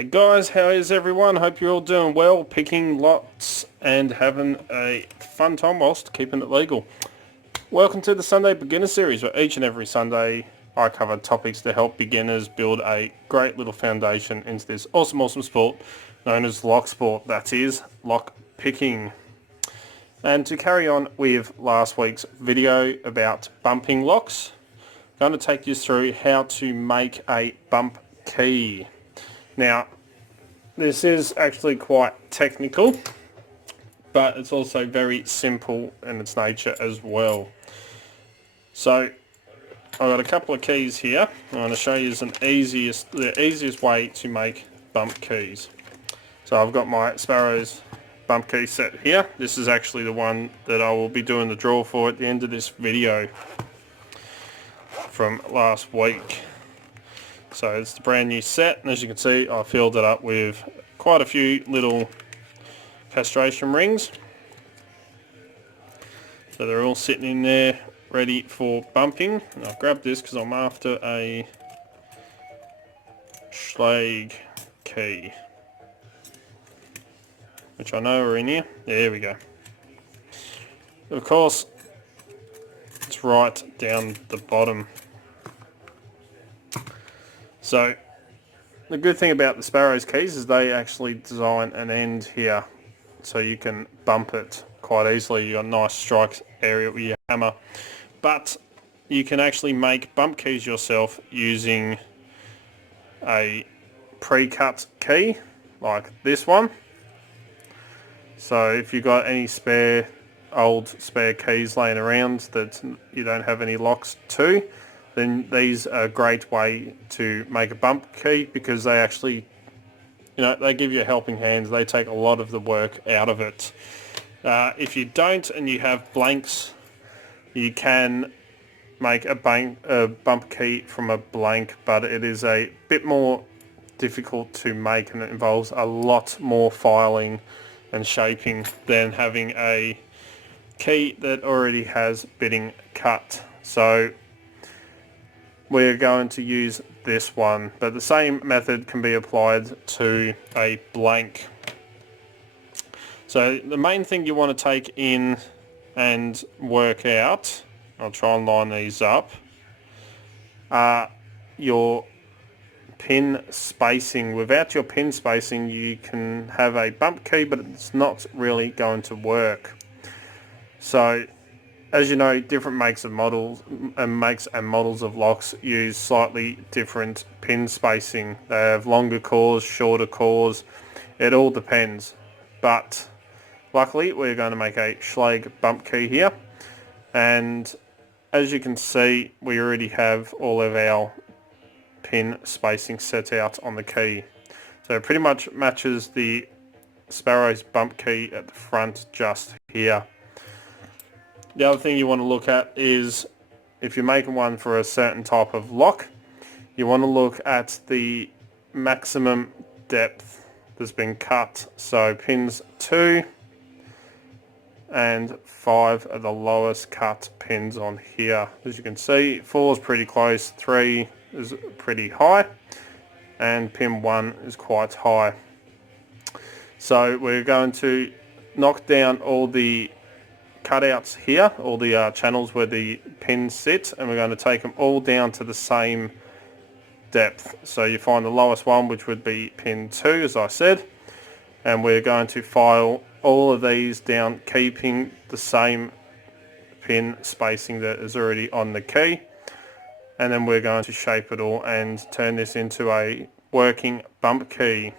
G'day guys, how is everyone? Hope you're all doing well, picking lots and having a fun time whilst keeping it legal. Welcome to the Sunday Beginner Series, where each and every Sunday I cover topics to help beginners build a great little foundation into this awesome sport known as Locksport, that is, lock picking. And to carry on with last week's video about bumping locks, I'm going to take you through how to make a bump key. Now, this is actually quite technical, but it's also very simple in its nature as well. So, I've got a couple of keys here. I'm going to show you the easiest way to make bump keys. So I've got my Sparrows bump key set here. This is actually the one that I will be doing the draw for at the end of this video from last week. So it's the brand new set, and as you can see I filled it up with quite a few little castration rings. So they're all sitting in there ready for bumping. And I've grabbed this because I'm after a Schlag key, which I know are in here. There we go. Of course, it's right down the bottom. So the good thing about the Sparrows keys is they actually design an end here so you can bump it quite easily. You've got a nice strike area with your hammer, but you can actually make bump keys yourself using a pre-cut key like this one. So if you've got any old spare keys laying around that you don't have any locks to, then these are a great way to make a bump key, because they actually, they give you a helping hand. They take a lot of the work out of it. If you don't and you have blanks, you can make a bump key from a blank, but it is a bit more difficult to make, and it involves a lot more filing and shaping than having a key that already has bitting cut. So we're going to use this one, but the same method can be applied to a blank. So the main thing you want to take in and work out, I'll try and line these up, are your pin spacing. Without your pin spacing you can have a bump key, but it's not really going to work. So as you know, different makes and models of locks use slightly different pin spacing. They have longer cores, shorter cores. It all depends. But luckily we're going to make a Schlag bump key here. And as you can see, we already have all of our pin spacing set out on the key. So it pretty much matches the Sparrows bump key at the front just here. The other thing you want to look at is, if you're making one for a certain type of lock, you want to look at the maximum depth that's been cut. So pins 2 and 5 are the lowest cut pins on here. As you can see, 4 is pretty close, 3 is pretty high, and pin 1 is quite high. So we're going to knock down all the cutouts here, all the channels where the pins sit, and we're going to take them all down to the same depth. So you find the lowest one, which would be pin 2, as I said, and we're going to file all of these down, keeping the same pin spacing that is already on the key, and then we're going to shape it all and turn this into a working bump key.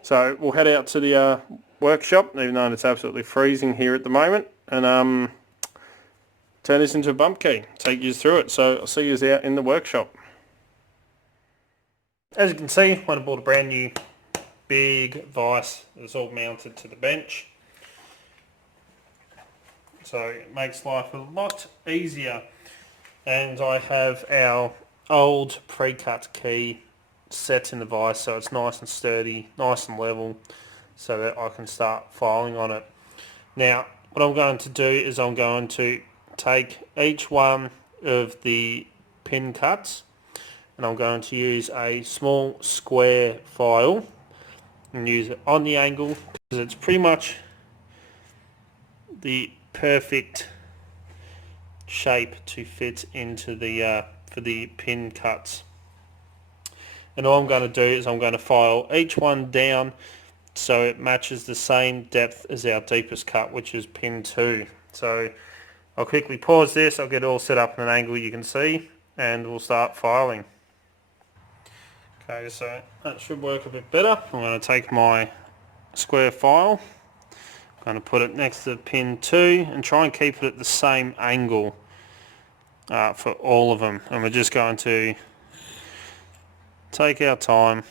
So we'll head out to the workshop, even though it's absolutely freezing here at the moment, and turn this into a bump key, take you through it. So I'll see you out in the workshop. As you can see, I bought a brand new big vise that's all mounted to the bench, so it makes life a lot easier. And I have our old pre-cut key set in the vise, so it's nice and sturdy, nice and level, so that I can start filing on it. Now what I'm going to do is I'm going to take each one of the pin cuts, and I'm going to use a small square file and use it on the angle because it's pretty much the perfect shape to fit into the for the pin cuts. And all I'm going to do is I'm going to file each one down so it matches the same depth as our deepest cut, which is pin 2. So I'll quickly pause this, I'll get it all set up in an angle you can see, and we'll start filing. Okay, so that should work a bit better. I'm going to take my square file, I'm going to put it next to pin 2 and try and keep it at the same angle for all of them. And we're just going to take our time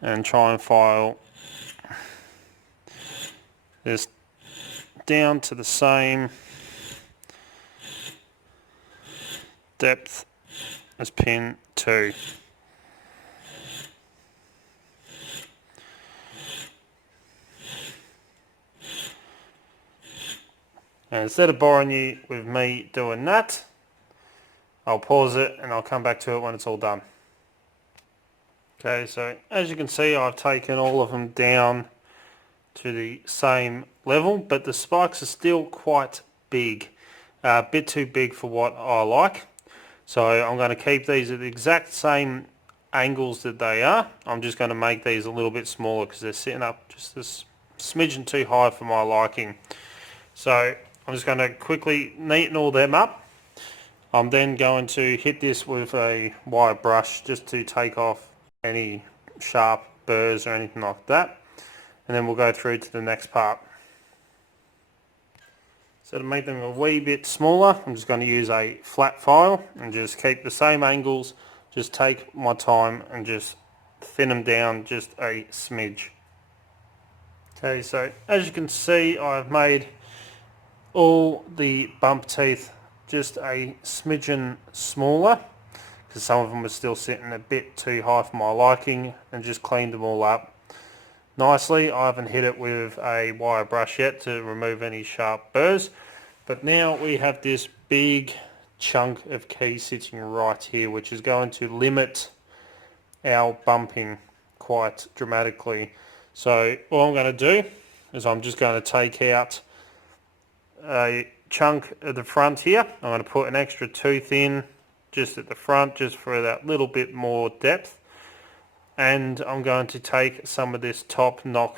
and try and file this down to the same depth as pin 2. And instead of boring you with me doing that, I'll pause it and I'll come back to it when it's all done. Okay, so as you can see, I've taken all of them down to the same level, but the spikes are still quite big, a bit too big for what I like. So I'm going to keep these at the exact same angles that they are. I'm just going to make these a little bit smaller because they're sitting up just this smidgen too high for my liking. So I'm just going to quickly neaten all them up. I'm then going to hit this with a wire brush just to take off any sharp burrs or anything like that. And then we'll go through to the next part. So to make them a wee bit smaller, I'm just going to use a flat file and just keep the same angles, just take my time and just thin them down just a smidge. Okay, so as you can see, I've made all the bump teeth just a smidgen smaller because some of them are still sitting a bit too high for my liking, and just cleaned them all up nicely. I haven't hit it with a wire brush yet to remove any sharp burrs, but now we have this big chunk of key sitting right here, which is going to limit our bumping quite dramatically. So all I'm going to do is I'm just going to take out a chunk at the front here. I'm going to put an extra tooth in just at the front, just for that little bit more depth. And I'm going to take some of this top of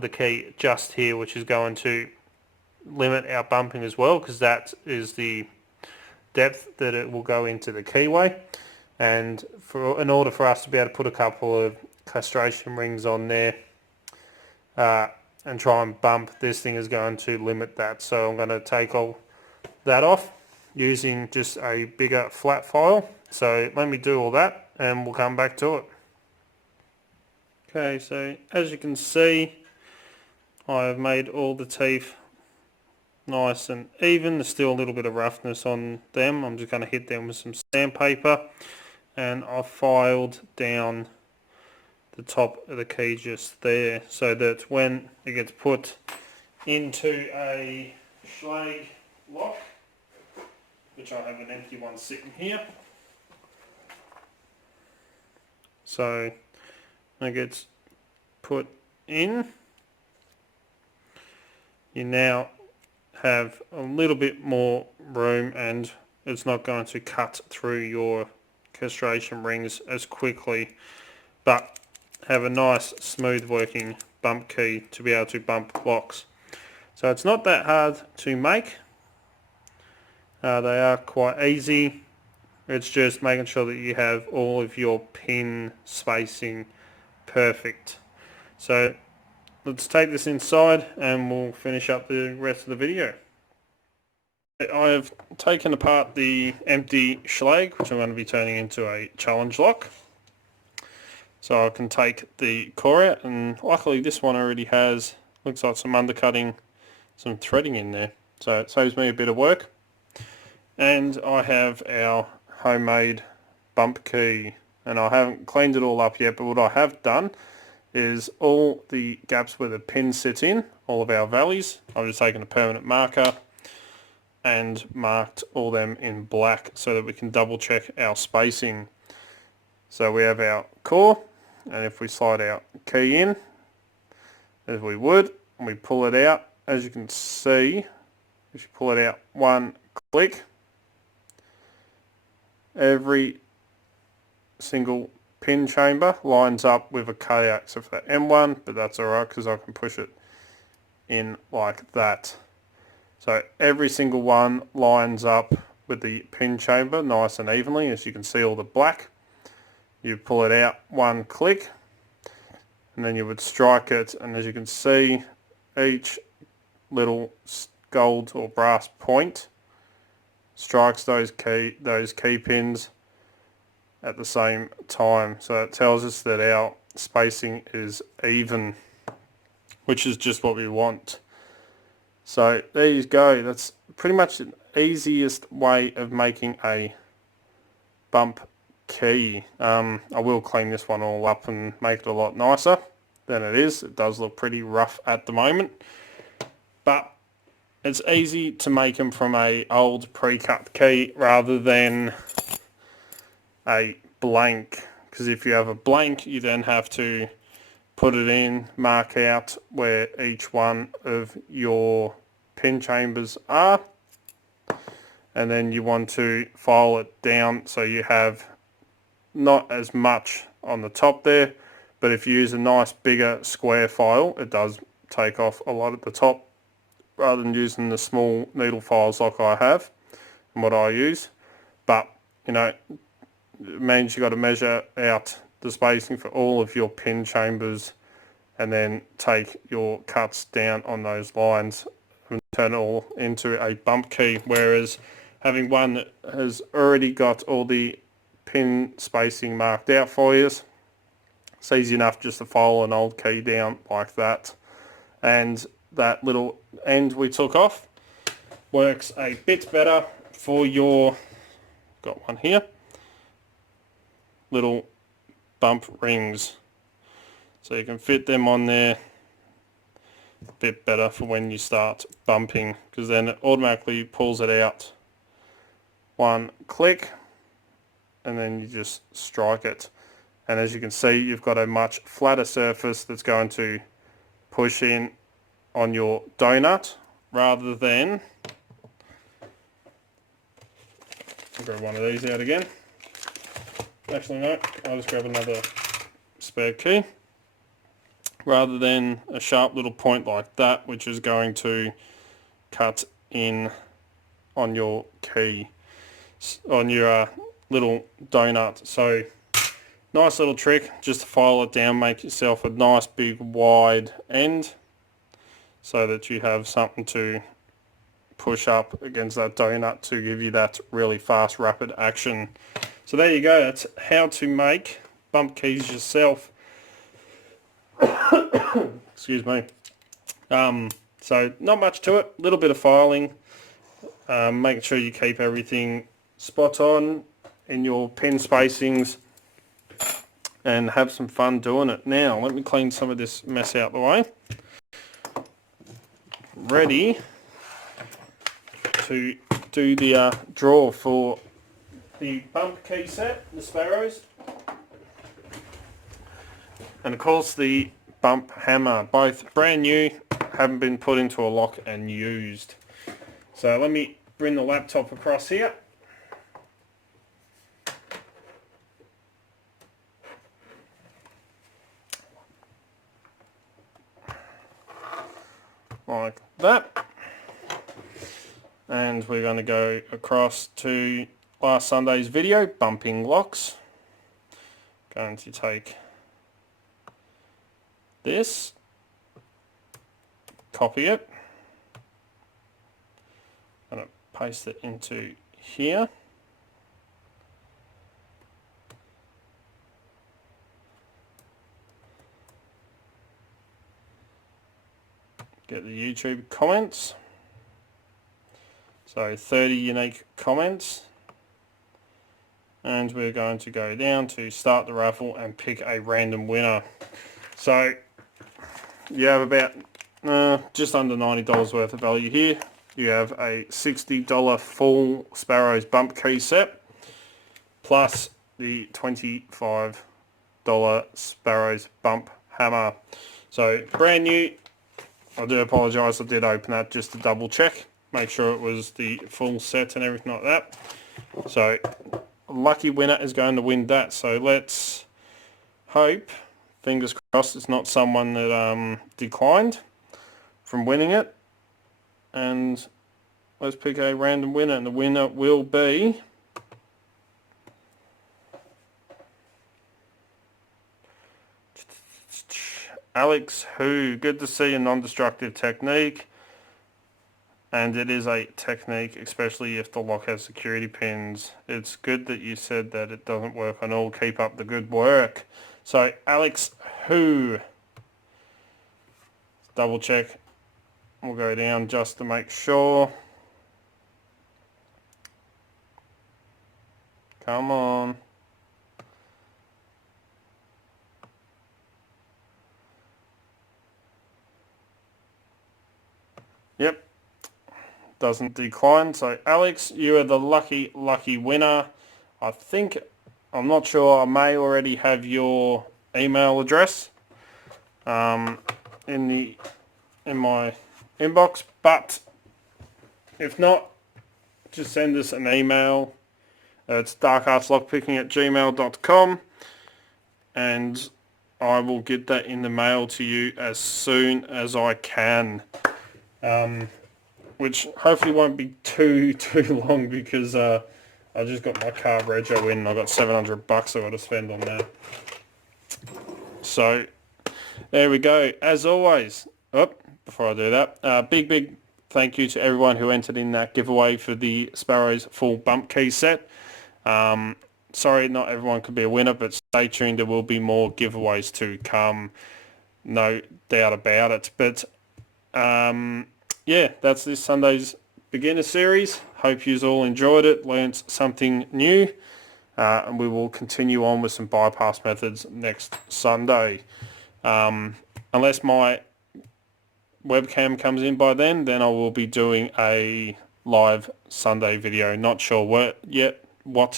the key just here, which is going to limit our bumping as well, because that is the depth that it will go into the keyway. And in order for us to be able to put a couple of castration rings on there and try and bump, this thing is going to limit that. So I'm going to take all that off using just a bigger flat file. So let me do all that and we'll come back to it. Okay, so as you can see, I've made all the teeth nice and even. There's still a little bit of roughness on them. I'm just going to hit them with some sandpaper, and I've filed down the top of the key just there, so that when it gets put into a Schlage lock, which I have an empty one sitting here, so when it gets put in, you now have a little bit more room and it's not going to cut through your castration rings as quickly, but have a nice smooth working bump key to be able to bump locks. So it's not that hard to make. They are quite easy. It's just making sure that you have all of your pin spacing perfect. So let's take this inside and we'll finish up the rest of the video. I have taken apart the empty Schlage, which I'm going to be turning into a challenge lock. So I can take the core out, and luckily this one already has, looks like some undercutting, some threading in there. So it saves me a bit of work. And I have our homemade bump key, and I haven't cleaned it all up yet, but what I have done is all the gaps where the pin sits in, all of our valleys, I've just taken a permanent marker and marked all them in black so that we can double check our spacing. So we have our core, and if we slide our key in, as we would, and we pull it out, as you can see, if you pull it out one click, every single pin chamber lines up with a cutout, except for M1, but that's alright because I can push it in like that. So every single one lines up with the pin chamber nice and evenly, as you can see all the black. You pull it out one click, and then you would strike it, and as you can see, each little gold or brass point strikes those key pins at the same time. So it tells us that our spacing is even, which is just what we want. So there you go. That's pretty much the easiest way of making a bump key. I will clean this one all up and make it a lot nicer than it is. It does look pretty rough at the moment, but it's easy to make them from a old pre-cut key rather than a blank, because if you have a blank you then have to put it in, mark out where each one of your pin chambers are, and then you want to file it down so you have not as much on the top there, but if you use a nice bigger square file it does take off a lot at the top rather than using the small needle files like I have and what I use. But you know, it means you got to measure out the spacing for all of your pin chambers and then take your cuts down on those lines and turn it all into a bump key, whereas having one that has already got all the pin spacing marked out for you, it's easy enough just to file an old key down like that, and that little end we took off works a bit better for your, got one here, little bump rings, so you can fit them on there a bit better for when you start bumping, because then it automatically pulls it out one click and then you just strike it, and as you can see you've got a much flatter surface that's going to push in on your donut rather than, I'll grab one of these out again. Actually no, I'll just grab another spare key, rather than a sharp little point like that which is going to cut in on your key, on your little donut. So nice little trick just to file it down, make yourself a nice big wide end so that you have something to push up against that donut to give you that really fast rapid action. So there you go, that's how to make bump keys yourself. Excuse me. So not much to it, a little bit of filing, making sure you keep everything spot on in your pin spacings and have some fun doing it. Now let me clean some of this mess out the way. Ready to do the draw for the bump key set, the Sparrows, and of course the bump hammer, both brand new, haven't been put into a lock and used. So let me bring the laptop across here. Like that. And we're going to go across to last Sunday's video, bumping locks. Going to take this, copy it, and paste it into here. Get the YouTube comments. So 30 unique comments. And we're going to go down to start the raffle and pick a random winner. So you have about just under $90 worth of value here. You have a $60 full Sparrows bump key set, plus the the $25 Sparrows bump hammer. So brand new. I do apologise, I did open that just to double check, make sure it was the full set and everything like that. So lucky winner is going to win that. So let's hope, fingers crossed, it's not someone that declined from winning it. And let's pick a random winner, and the winner will be Alex Who. Good to see a non-destructive technique, and it is a technique, especially if the lock has security pins. It's good that you said that it doesn't work on all. Keep up the good work. So Alex Who, double check. We'll go down just to make sure. Come on. Yep, doesn't decline. So Alex, you are the lucky winner. I think, I'm not sure, I may already have your email address in my inbox, but if not, just send us an email. It's darkartslockpicking@gmail.com, and I will get that in the mail to you as soon as I can. Which hopefully won't be too long, because I just got my car rego in and I got $700 I got to spend on that. So there we go. As always, before I do that, big thank you to everyone who entered in that giveaway for the Sparrows full bump key set. Sorry, not everyone could be a winner, but stay tuned. There will be more giveaways to come, no doubt about it. But yeah, that's this Sunday's beginner series. Hope you all enjoyed it, learnt something new, and we will continue on with some bypass methods next Sunday. Unless my webcam comes in by then I will be doing a live Sunday video. Not sure what yet. We'll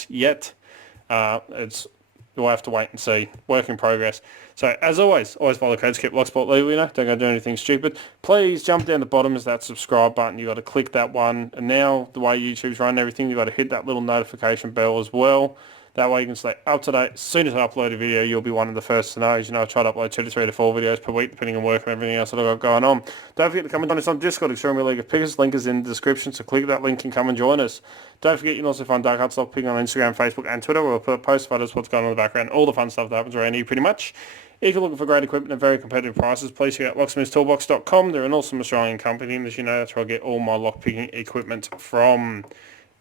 have to wait and see. Work in progress. So as always follow the codes, keep Locksport legal, don't go do anything stupid. Please jump down the bottom is that subscribe button. You got to click that one. And now the way YouTube's running everything, you got to hit that little notification bell as well. That way you can stay up to date. As soon as I upload a video, you'll be one of the first to know. As you know, I try to upload 2 to 3 to 4 videos per week, depending on work and everything else that I've got going on. Don't forget to come and join us on Discord, Extreme League of Pickers. Link is in the description, so click that link and come and join us. Don't forget you can also find Dark Arts Lock Picking on Instagram, Facebook and Twitter, where we'll put post photos, what's going on in the background, all the fun stuff that happens around here pretty much. If you're looking for great equipment at very competitive prices, please check out locksmithstoolbox.com. They're an awesome Australian company, and as you know, that's where I get all my lockpicking equipment from.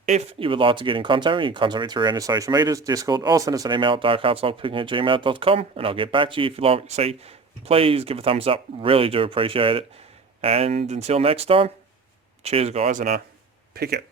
If you would like to get in contact with me, you can contact me through any social medias, Discord, or send us an email at darkartslockpicking@gmail.com, and I'll get back to you. If you like what you see, please give a thumbs up. Really do appreciate it. And until next time, cheers guys, and pick it.